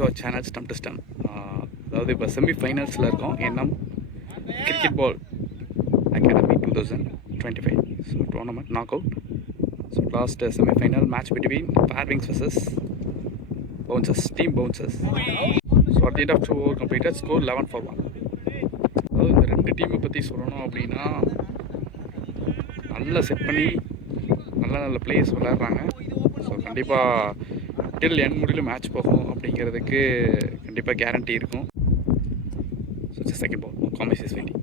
To our channel stump to stump. அதாவது இப்போ செமிஃபைனல்ஸில் இருக்கோம். NM cricket ball academy 2025 so tournament knock out. So last semifinal match between Fairwings versus Bouncers, team Bouncers. So at the end of 2 over completed, score 11-1. அதாவது இந்த ரெண்டு டீமை பற்றி சொல்லணும் அப்படின்னா, நல்லா செட் பண்ணி நல்ல பிளேயர்ஸ் விளையாடுறாங்க. ஸோ கண்டிப்பாக டில் எண்ட் முடியல மேட்ச் போகும் அப்படிங்கிறதுக்கு கண்டிப்பாக கேரண்டி இருக்கும். So second ball comes is waiting.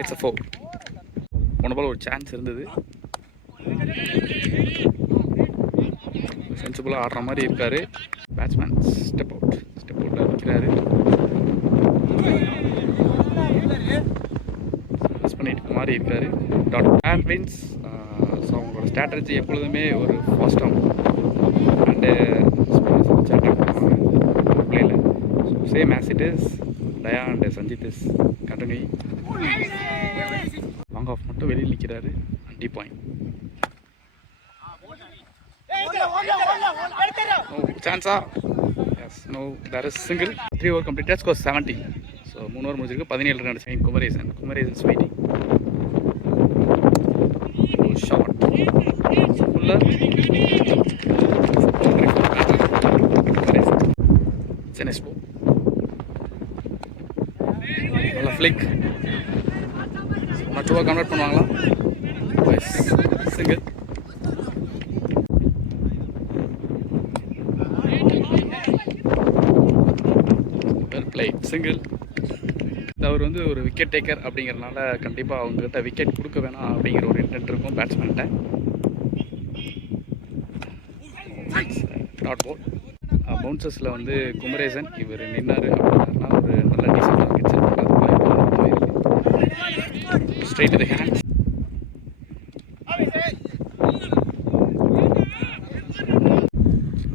It's a 4. போன பால் ஒரு சான்ஸ் இருந்தது, சென்சிபிளாக ஆடுற மாதிரி இருக்கார். பேட்ஸ்மேன் ஸ்டெப் அவுட்டில் நிற்கிறாரு. மிஸ் பண்ணிட்டு இருக்க மாதிரி இருக்கார். Dot and wins. ஸோ அவங்களோட ஸ்ட்ராட்டஜி எப்பொழுதுமே ஒரு ஃபாஸ்ட் ஆகும் அண்டு பிளேயில். So same as it is Daya and Sanjit is continue. Long off மட்டும் வெளியில் நிற்கிறாரு. The point. No chance. Yes, no, there is single. 3 over completed, score 70. So 3 over முடிஞ்சிருக்கு. 17 run அடிச்சாங்க. Kumaresan is waiting. Oh, shot. Fuller. Senespo. நல்ல flick. மற்றவா convert பண்ணுவாங்களா? Yes, single. Single. அவர் வந்து ஒரு wicket taker அப்படிங்கிறதுனால கண்டிப்பாக அவங்ககிட்ட விக்கெட் கொடுக்க வேணாம் அப்படிங்கிற ஒரு இன்டென்ட் இருக்கும் பேட்ஸ்மேன்கிட்ட. Dot ball. பவுன்சர்ஸில் வந்து குமரேசன் இவர் நின்னார் அப்படின்னா ஒரு நல்ல டீசென்ட் விக்கெட் செட் பண்ணுறது. Straight to the hands.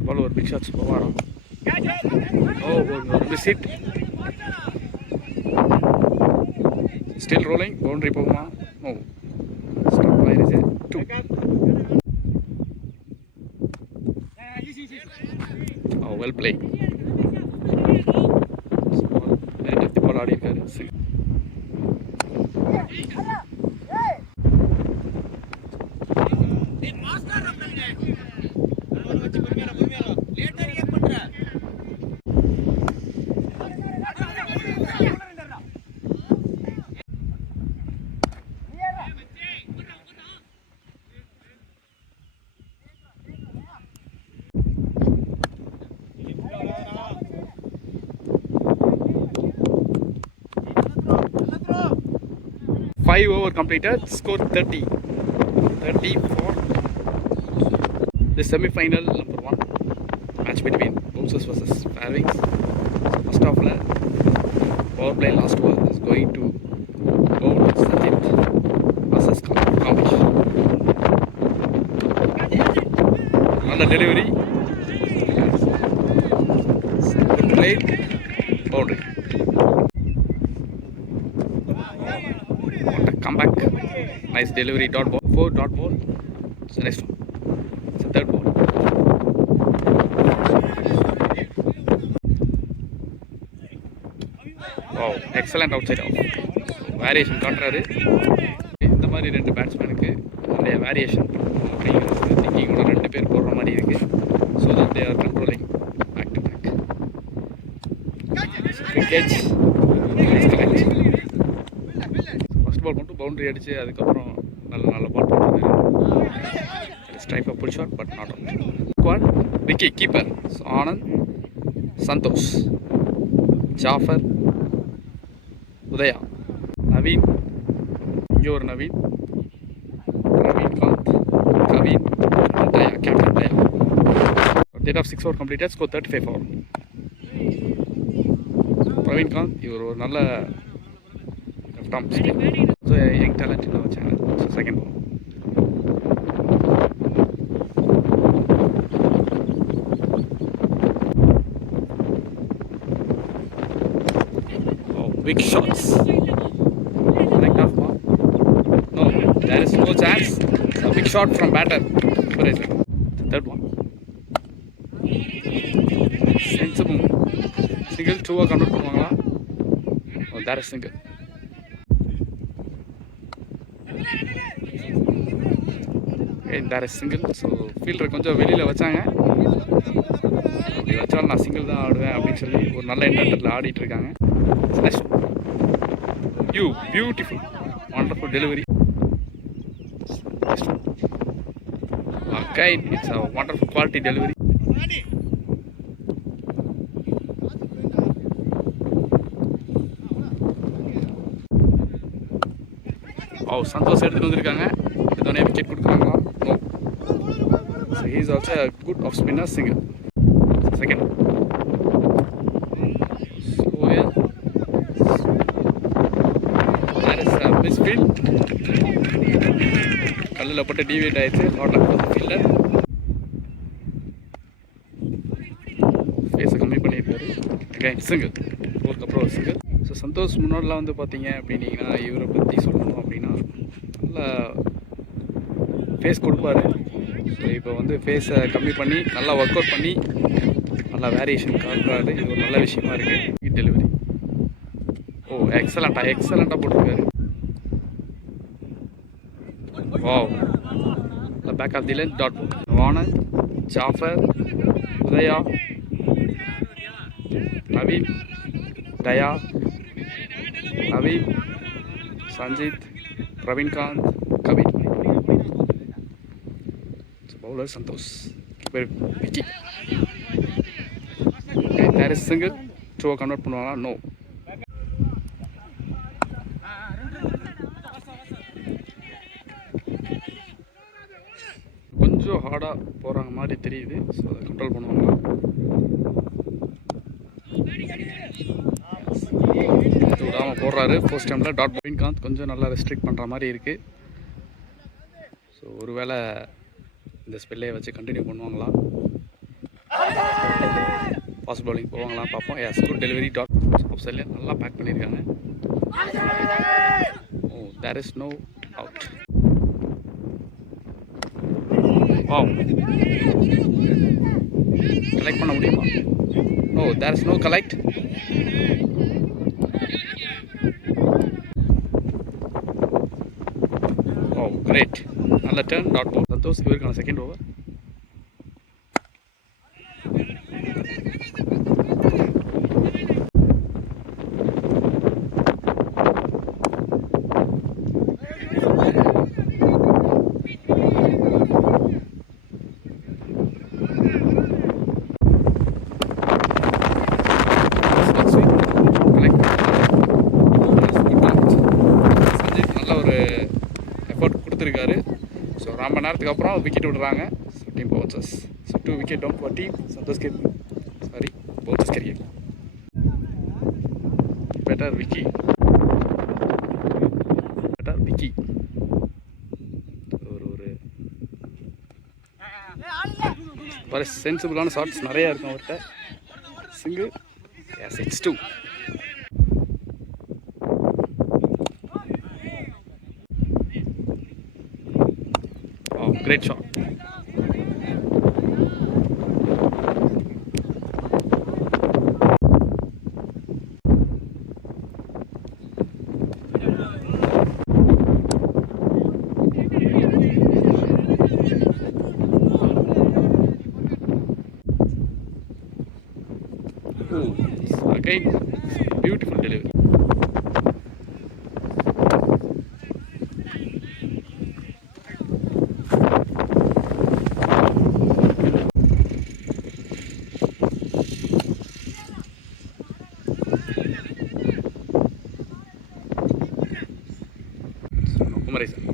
Ball ஒரு பிக் ஷாட்ஸ் போவாராம். ஒரு விசிட். Still rolling, boundary போகுமா? No. Stop line is 2. Oh, well played. Very depth ball ஆடி இருக்காரு. Five over completed, score 30 for the semi-final number 1 match between Bouncers versus Fairwings. First off, power play last over is going to Bowl Sajid versus Kavish. On the delivery, good play, boundary. Comeback, nice delivery. Dot ball, 4 dot ball. So next one, it's a third ball. Wow, excellent outside off. Variation காட்டுறாரு. இந்த மாதிரி ரெண்டு பேட்ஸ்மேனுக்கு நிறைய variation அப்படிங்கிறது thinking கூட 2 பேர் போடுற மாதிரி இருக்கு. So that they are controlling back to back. Catch ball மட்டும் பவுண்டரி அடித்து அதுக்கப்புறம் நல்ல பால் போட்டுருக்காரு. Strike up pull shot but not out. Squad Vicky keeper Anand, Santosh, Jafar, Udaya, Naveen, இங்கே ஒரு Naveen, Kanth, Kavin, Daya, captain Daya. That of 6 over completed, score 35 for Praveen Kanth. இவர் ஒரு நல்ல Tom Spin. So a young talent in our channel. So second ball. Oh, big shots. Right off ball. No, there is no chance. A big shot from batter. Kumbaresan. Third one sensible single 2-ஆ convert பண்ணுவாங்களா? There is single. There is single. So fielder கொஞ்சம் வெளியில் வச்சாங்க. அப்படி வச்சாலும் நான் single தான் ஆடுவேன் அப்படின்னு சொல்லி ஒரு நல்ல இன்டர்நெட்டில் ஆடிட்டு இருக்காங்க. You beautiful wonderful delivery. Okay, it's a wonderful quality delivery. Santosh எடுத்துட்டு வந்திருக்காங்க. இதோட விக்கெட் கொடுக்குறாங்களா? No. So he is also a good off spinner single. Second. Soil. That is a misfield. கல்லில் போட்டு டிவியேட் ஆயிடுச்சு. Not luck for the fielder. ஃபேஸை கம்மி பண்ணியிருக்காரு. Again single. ஃபோர்க்கு அப்புறம் ஒரு சிங்கிள். ஸோ சந்தோஷ் முன்னாடிலாம் வந்து பார்த்தீங்க அப்படின்னீங்கன்னா இவரை பற்றி சொல்லணும் அப்படின்னா நல்லா ஃபேஸ் கொடுப்பாரு. ஸோ இப்போ வந்து ஃபேஸை கம்மி பண்ணி நல்லா ஒர்க் அவுட் பண்ணி நல்லா வேரியேஷன் காட்டுறாரு. இது ஒரு நல்ல விஷயமா இருக்குது. டெலிவரி எக்ஸலண்ட்டாக போட்டிருக்காரு. Wow, back of the line dot. வானந்த், Jafar, Udaya, Naveen, Daya, Naveen, Sanjit, Praveenkanth, Kavin. bowler Santosh. Vicky. Okay, there is single. 2 convert பண்ணுவாங்களா? No. கொஞ்சம் ஹார்டாக போகிறாங்க மாதிரி தெரியுது. ஸோ அதை கண்ட்ரோல் பண்ணுவாங்களா? விடாமல் போடுறாரு. ஃபர்ஸ்ட் டைமில் டாட். பிரவீன்காந்த் கொஞ்சம் நல்லா ரெஸ்ட்ரிக்ட் பண்ணுற மாதிரி இருக்குது. ஸோ ஒருவேளை இந்த ஸ்பெல்லையை வச்சு கண்டினியூ பண்ணுவாங்களா? ஃபாஸ்ட் பவுலிங் போவாங்களா பார்ப்போம். Yes, good delivery. Dot off சைட்ல நல்லா பேக் பண்ணியிருக்காங்க. Oh, there is no out. Wow, collect பண்ண முடியுமா? Oh, there is no collect. Oh, great. நல்ல டர்ன். Dot ball. சந்தோஷ் இவருக்கான செகண்ட் ஓவர். கொடுத்துருக்காரு. ஸோ ரொம்ப நேரத்துக்கு அப்புறம் விக்கெட் விடுறாங்க. So team Bouncers. So 2 wicket down for team Santosh Bouncers career. Better Vicky. ஒரு சென்சிபிளான ஷாட்ஸ் நிறையா இருக்கும் அவர்கிட்ட. Single. Yes, it's 2. Great shot. Again, beautiful delivery.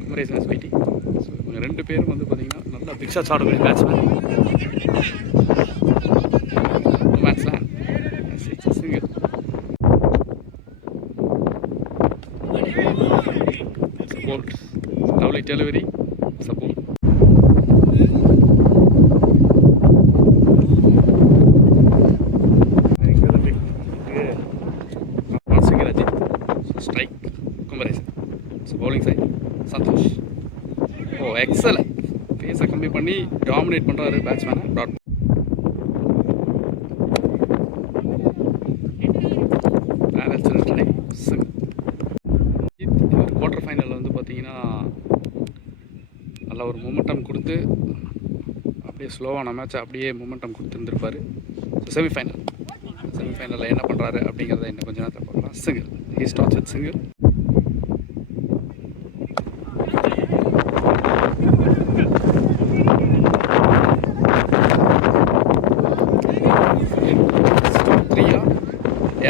Kumaresan is waiting. So இவங்க 2 பேரும் வந்து பார்த்தீங்கன்னா நல்லா பிக் ஷாட்ஸ் ஆடக்கூடிய batsman. Single. Support. Lovely delivery. Support. Strike Kumaresan. So bowling side Santosh. Oh, excellent. ஃபேஸை கம்மி பண்ணி பண்ணி டாமினேட் பண்ணுறாரு பேட்ஸ்மேனை. டாட் ஒரு குவார்டர் ஃபைனலில் வந்து பார்த்தீங்கன்னா நல்ல ஒரு மொமெண்டம் கொடுத்து அப்படியே ஸ்லோவான மேட்ச்சை அப்படியே மொமெண்டம் கொடுத்துருந்துருப்பார். ஸோ செமிஃபைனலில் என்ன பண்ணுறாரு அப்படிங்கிறத இன்னும் கொஞ்சம் நேரத்தில் பார்க்கலாம். Single, he starts with single.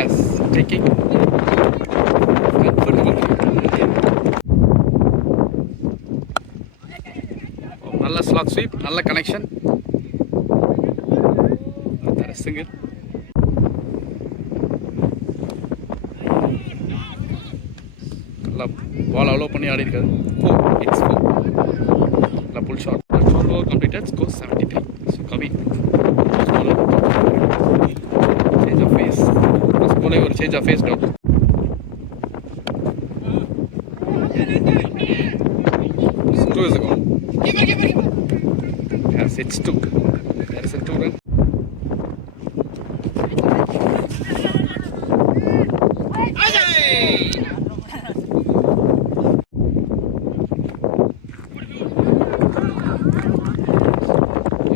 Yes, taking நல்ல ஸ்லாக் ஸ்வீப், நல்ல கனெக்ஷன். சிங்கிள். நல்லா பால் அலோவ் பண்ணி ஆடி இருக்காது. 4, it's 4. நல்லா pull shot. 12 over completed, score 73. So Kavin change of face. Score ஒரு change of face dot. Two is a goal. Yes, it's 2. There is a 2 run.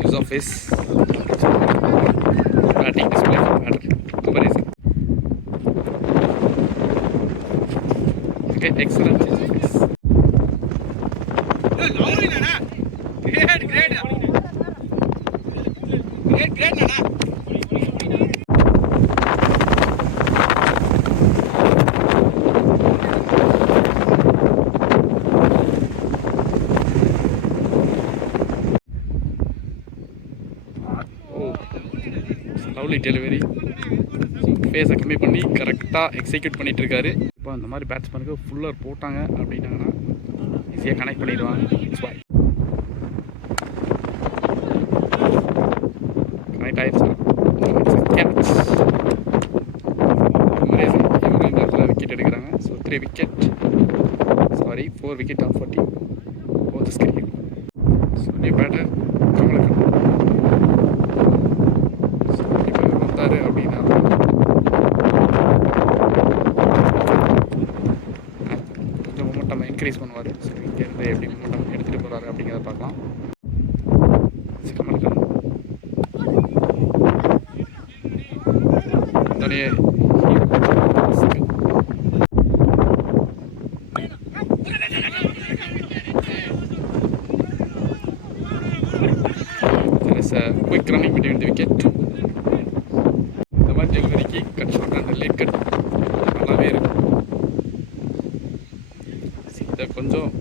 Use of face. Batting display for batter. Comparison. Okay, excellent change of face. Great, Nana. Lovely delivery. ஃபேஸை கம்மி பண்ணி கரெக்டாக execute பண்ணிகிட்டு இருக்காரு. இப்போ அந்த மாதிரி பேட்ஸ்மேனுக்கு fuller போட்டாங்க அப்படின்னாங்கன்னா ஈஸியாக கனெக்ட் பண்ணிடுவாங்க. கனெக்ட் ஆயிடுச்சு. இவங்க இந்த இடத்துல விக்கெட் எடுக்கிறாங்க. So 3 wicket, sorry 4 wicket on 40 on the screen. So new batter Kamalakkan. வந்தார் அப்படின்னா கொஞ்சம் மொமெண்டம் இன்க்ரீஸ் பண்ணுவார். ஸோ இங்கேருந்து எப்படி மொமெண்டம் எடுத்துகிட்டு போகிறாரு அப்படிங்கிறத பார்க்கலாம். கமலக்கன் தனியே quick running between the wicket. இந்த மாதிரி டெலிவரிக்கு cut shot and late cut நல்லாவே இருக்கும். இதை கொஞ்சம்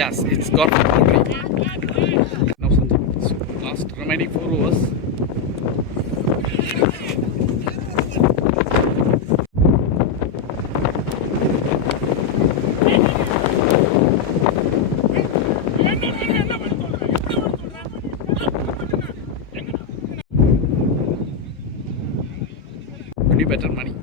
Yes, it's got the boundary. Now Sanjay. So last remaining 4 overs. Pretty better money.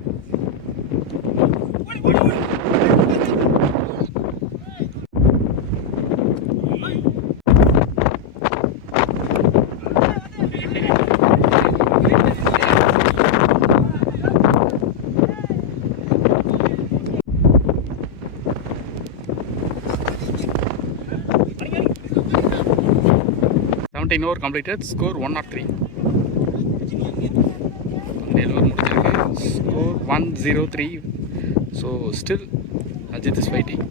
Seventeen over completed. Score 103. 17 over முடிஞ்சிருக்கு. Score 103. So still Ajit is fighting.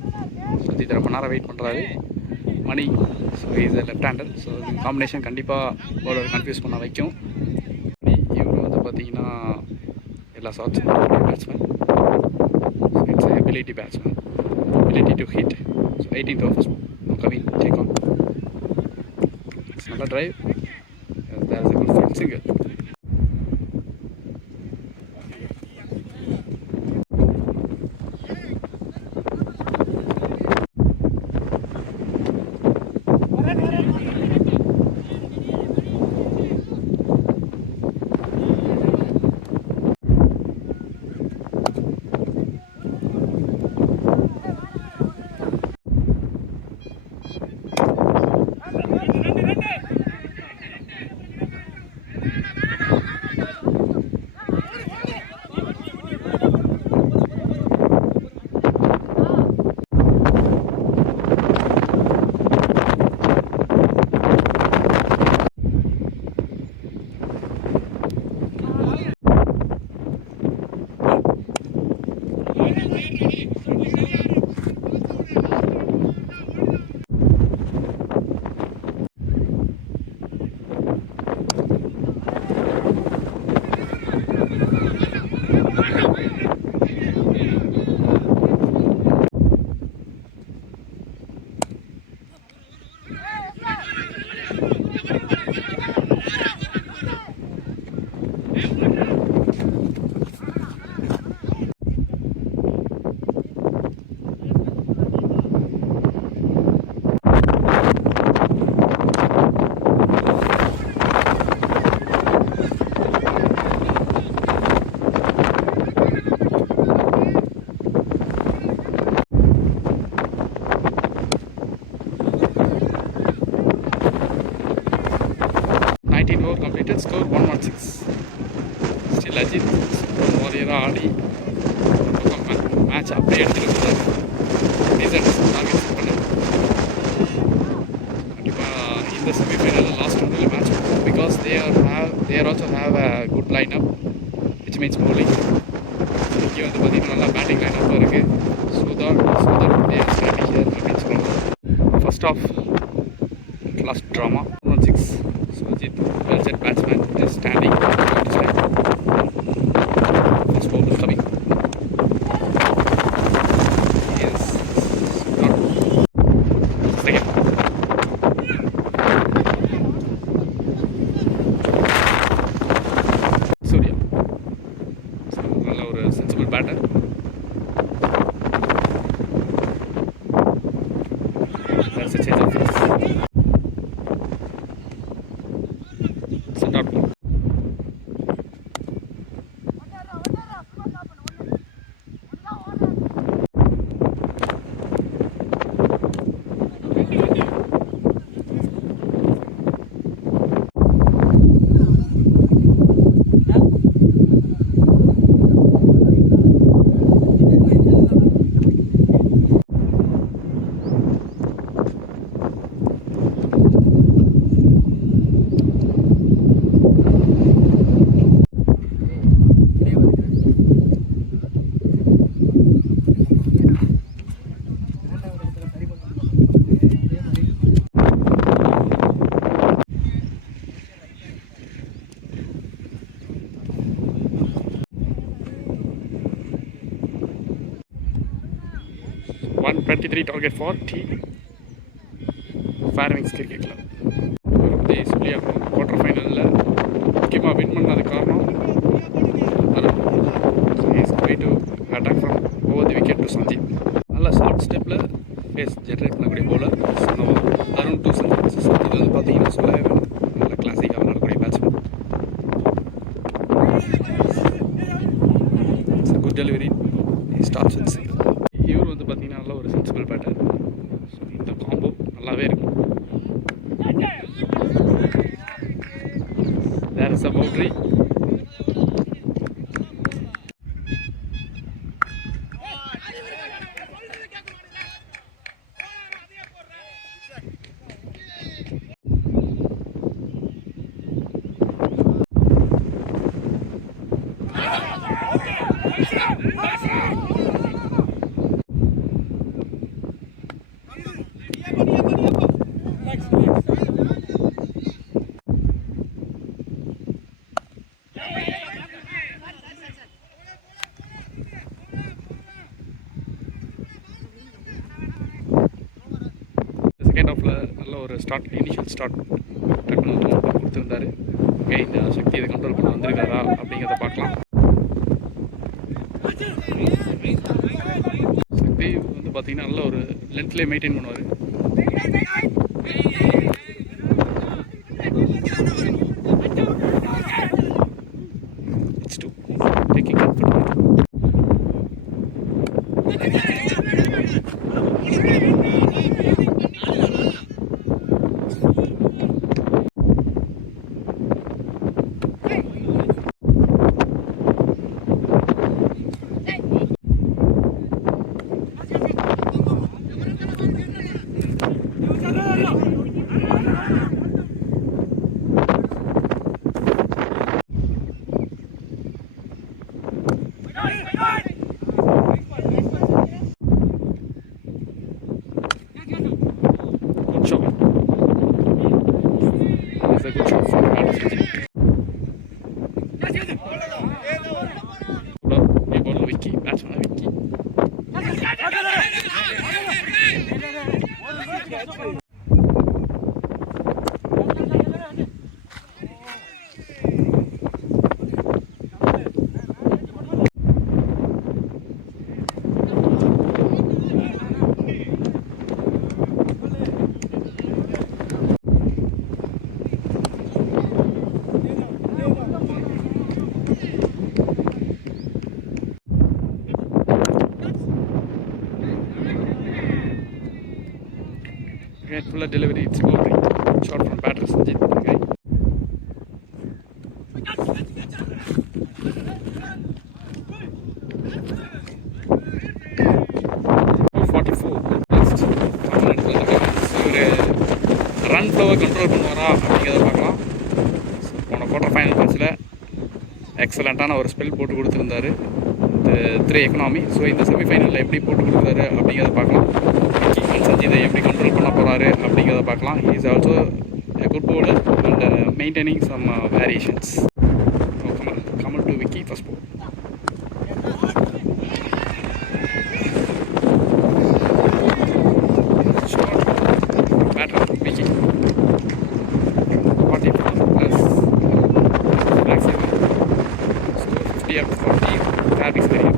So Ajit ரொம்ப நேரம் wait பண்ணுறாரு. Mani so is left hander. So combination கண்டிப்பாக bowler confuse பண்ண வைக்கும். இவர் வந்து பார்த்தீங்கன்னா எல்லா ஷாட்ஸும் batsman. So it's ability batsman, ability to hit. So 18th over Kavin take on. It's நல்ல drive. There is a good field singer. Over completed. Score 116. Still Ajit வாரியராக ஆடி மேட்ச் அப்படியே எடுத்துகிட்டு ரீசன்ட் டார்கெட் செட் பண்ணு. கண்டிப்பாக இந்த செமிஃபைனலில் லாஸ்ட் ஒன்றில் match because they are also have a good lineup which means bowling. இங்கே வந்து பார்த்திங்கன்னா நல்லா பேட்டிங் லைனப்பாக இருக்குது. so that they are standing here அப்படின்னு சொல்லலாம். First off last drama 116. So Ajit, well set batsman, is standing on the side. First ball is coming. Yes. Second. Surya. So நல்ல ஒரு sensible batter. That's a change of pace. One 23 target for T. Fairwings cricket club. இவரை பற்றி சொல்லி ஆகணும். Quarter ஃபைனலில் முக்கியமாக win பண்ணது காரணம் Arun. Is try to attack from over the wicket to Sandeep. நல்ல ஷார்ட் ஸ்டெப்பில் ஃபேஸ் ஜென்ரேட் பண்ணக்கூடிய பவுலர் அருண் டு சந்தீப். இது வந்து பார்த்தீங்கன்னா சொல்லவே வேணும், நல்ல கிளாசிக்காக விளாடக்கூடிய batsman. Good delivery starts with single. இவர் வந்து பார்த்தீங்கன்னா நல்ல ஒரு சென்சிபிள் பேட்டர். ஸோ இந்த காம்போ நல்லாவே இருக்கும். There is a boundary. Second ஹாஃபில் நல்ல ஒரு இனிஷியல் ஸ்டார்ட் டக்குனு கொடுத்துருந்தாரு. ஓகே, இந்த சக்தி இதை கண்ட்ரோல் பண்ண வந்திருக்காரா அப்படிங்கிறத பார்க்கலாம். சக்தி வந்து பார்த்தீங்கன்னா நல்ல ஒரு லென்த்லேயே மெயின்டைன் பண்ணுவார். இட்ஸ் டூ டேக்கிங் விக்கி பேட்ஸ்மேன் விக்கி. Again, full delivery, it's a boundary. Shot from batter Sanjit. Okay. Run ஃப்ளோவை கண்ட்ரோல் பண்ணுவாரா அப்படிங்கிறத பார்க்கலாம். போன குவார்டர் ஃபைனல் மேட்ச்சில் எக்ஸலண்ட்டான ஒரு ஸ்பெல் போட்டு கொடுத்துருந்தாரு 3 எக்கனாமி. ஸோ இந்த செமிஃபைனலில் எப்படி போட்டு கொடுக்குறாரு அப்படிங்கிறத பார்க்கலாம். சஞ்சிதை எப்படி கண்ட்ரோல் பண்ண போகிறாரு அப்படிங்கிறத பார்க்கலாம். He is also a good bowler and maintaining some variations. So come on to Vicky first ball. Shot batter Vicky 44 plus maximum score 50 up 40 fabrics career.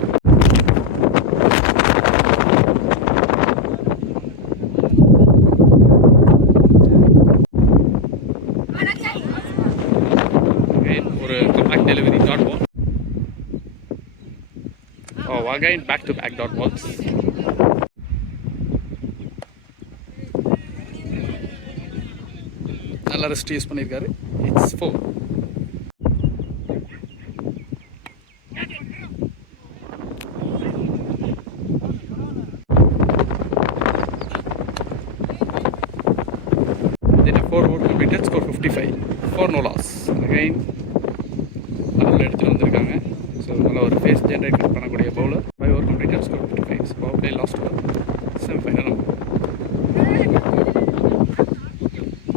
Delivery dot ball. Oh, again back to back dot balls. நல்ல rest use பண்ணியிருக்காரு. It's 4. Then a 4 over completed, score 55. 4 no loss. Again எடுத்துகிட்டு வந்திருக்காங்க. So நல்ல ஒரு face generate பண்ணக்கூடிய bowler. 5 over completed, score 55. Power play last over semi-final.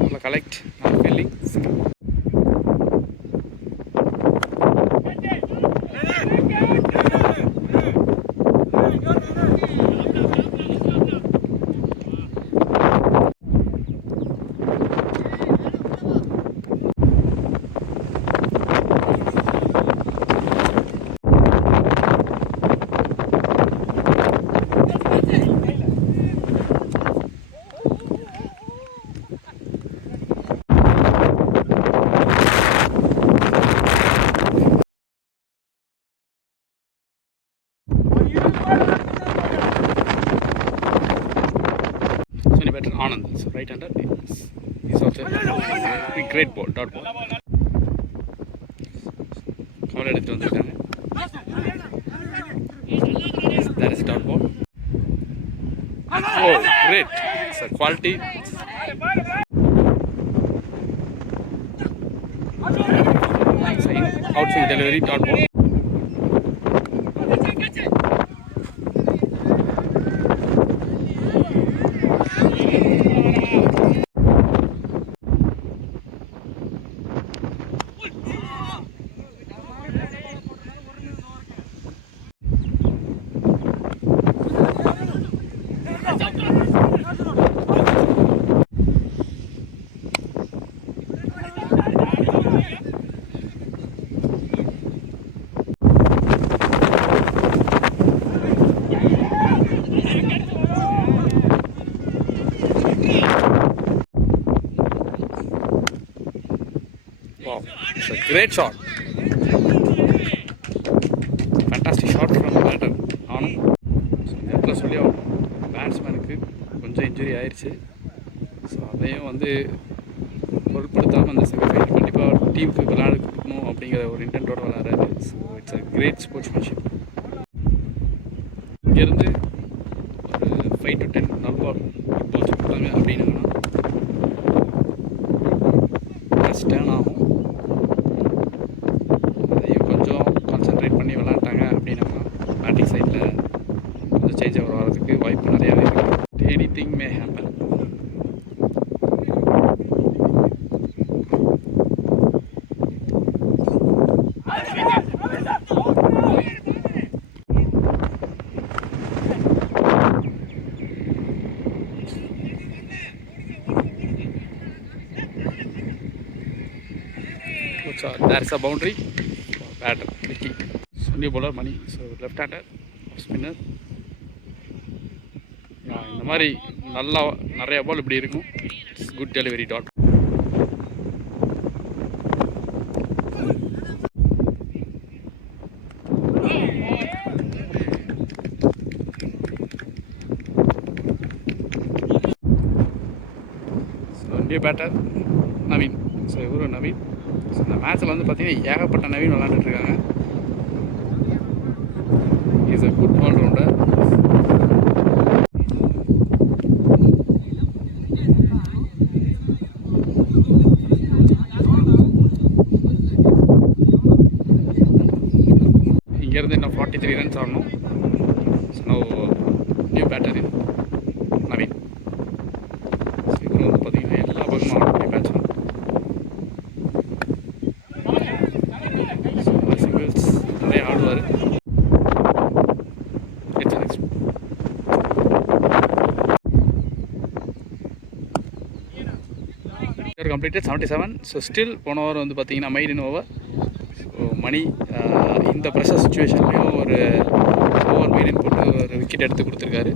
நல்ல collect, நல்ல fielding. Anand. So right hander. He's also a great ball. Dot ball. Kamal எடுத்துட்டு வந்திருக்காங்க. That is dot ball. Oh, great. It's a quality. Outswing delivery, dot ball. Wow, it's a great shot. Fantastic shot from the batter. Anand. நேரத்தில் சொல்லி பேட்ஸ்மேனுக்கு கொஞ்சம் injury ஆயிடுச்சு. So அதையும் வந்து பொருட்படுத்தாமல் அந்த செமிஃபைனல் கண்டிப்பாக டீமுக்கு விளையாடணும் அப்படிங்கிற ஒரு இன்டென்ட்டோடு விளையாடுறாரு. So it's a great sportsmanship. இங்கேருந்து ஒரு 5 to 10 நல்ல பால்ஸ் கொடுத்தாங்க அப்படின்னாங்கன்னா டேர்ன் ஆகும். அதையும் கொஞ்சம் கான்சென்ட்ரேட் பண்ணி விளையாண்டாங்க அப்படின்னா பேட்டிங் சைடில் கொஞ்சம் சேஞ்ச் ஓவர் வரதுக்கு வாய்ப்பு நிறையாவே இருக்குது. Anything may happen. So there's a boundary. Batter, Vicky. So new bowler Mani. So left-hander, spinner. இந்த மாதிரி நல்லா நிறைய பால் இப்படி இருக்கும். Good delivery dot. So new batter Naveen. So இவரு நவீன். ஸோ இந்த மேட்ச்சில் வந்து பார்த்தீங்கன்னா ஏகப்பட்ட நவீன் விளாண்டுட்ருக்காங்க. Is a good allrounder. இங்கேருந்து இன்னும் 43 ரன்ஸ் ஆடணும். ஸோ நியூ பேட்டர் இது நவீன். ஸோ இவரும் வந்து பார்த்தீங்கன்னா எல்லா பக்கமும் ஆடக்கூடிய பேட்ஸ்மேன். சிங்கிள்ஸ் நிறைய ஆடுவார். கம்ப்ளீட்டட் 77. ஸோ ஸ்டில் போன ஓவர் வந்து பார்த்தீங்கன்னா மைடின் ஓவர். ஸோ மணி இந்த ப்ரெஷர் சுச்சுவேஷன்லேயும் ஒரு ஓவர் மைடின் போட்டு ஒரு விக்கெட் எடுத்து கொடுத்துருக்காரு.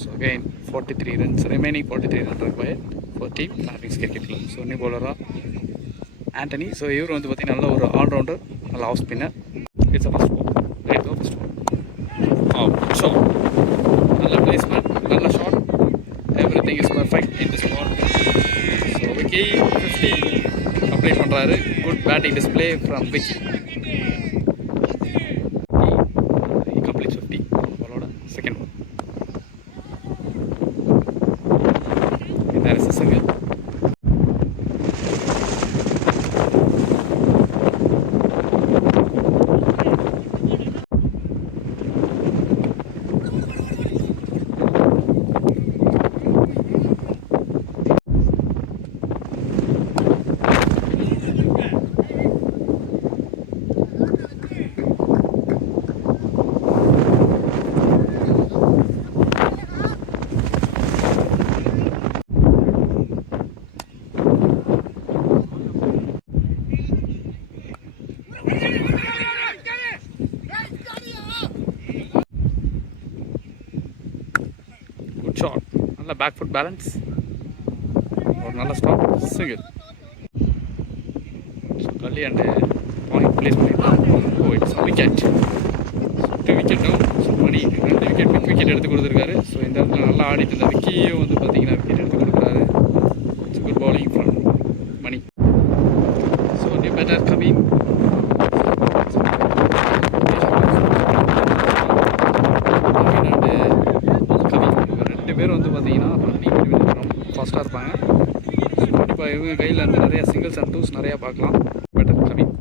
So again 43 runs remaining 43 run required for team Philippines cricket club. So new பவுலராக ஆண்டனி. ஸோ இவர் வந்து பார்த்தீங்கன்னா நல்ல ஒரு ஆல்ரவுண்டர், நல்ல off spinner. It's a first ball. Right go first ball. So நல்ல பிளேஸ்மெண்ட், நல்ல shot. Everything is perfect in this ball. So Vicky 50 complete பண்ணுறாரு. Good batting display from Vicky. Complete 50 பாலோட செகண்ட் பால். இந்த சிங்கிள். Good shot. நல்ல back foot balance. ஒரு நல்ல stop. Single. So gully and point place பண்ணிடலாம். Oh it's wicket. 2 விக்கெட்டும். So Mani 2 wicket big wicket எடுத்து கொடுத்துருக்காரு. ஸோ இந்த இடத்துல நல்லா ஆடிட்டு இருந்த விக்கியும் வந்து பார்த்தீங்கன்னா விக்கெட் எடுத்து கொடுக்குறாரு. ஈஸியாக பார்க்கலாம். But Kavin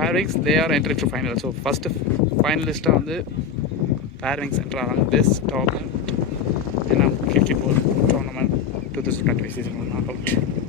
Fairwings, they are entering to final. So first finalist வந்து Fairwings enter ஆகிறாங்க this tournament, cricket ball tournament 2025 season knockout.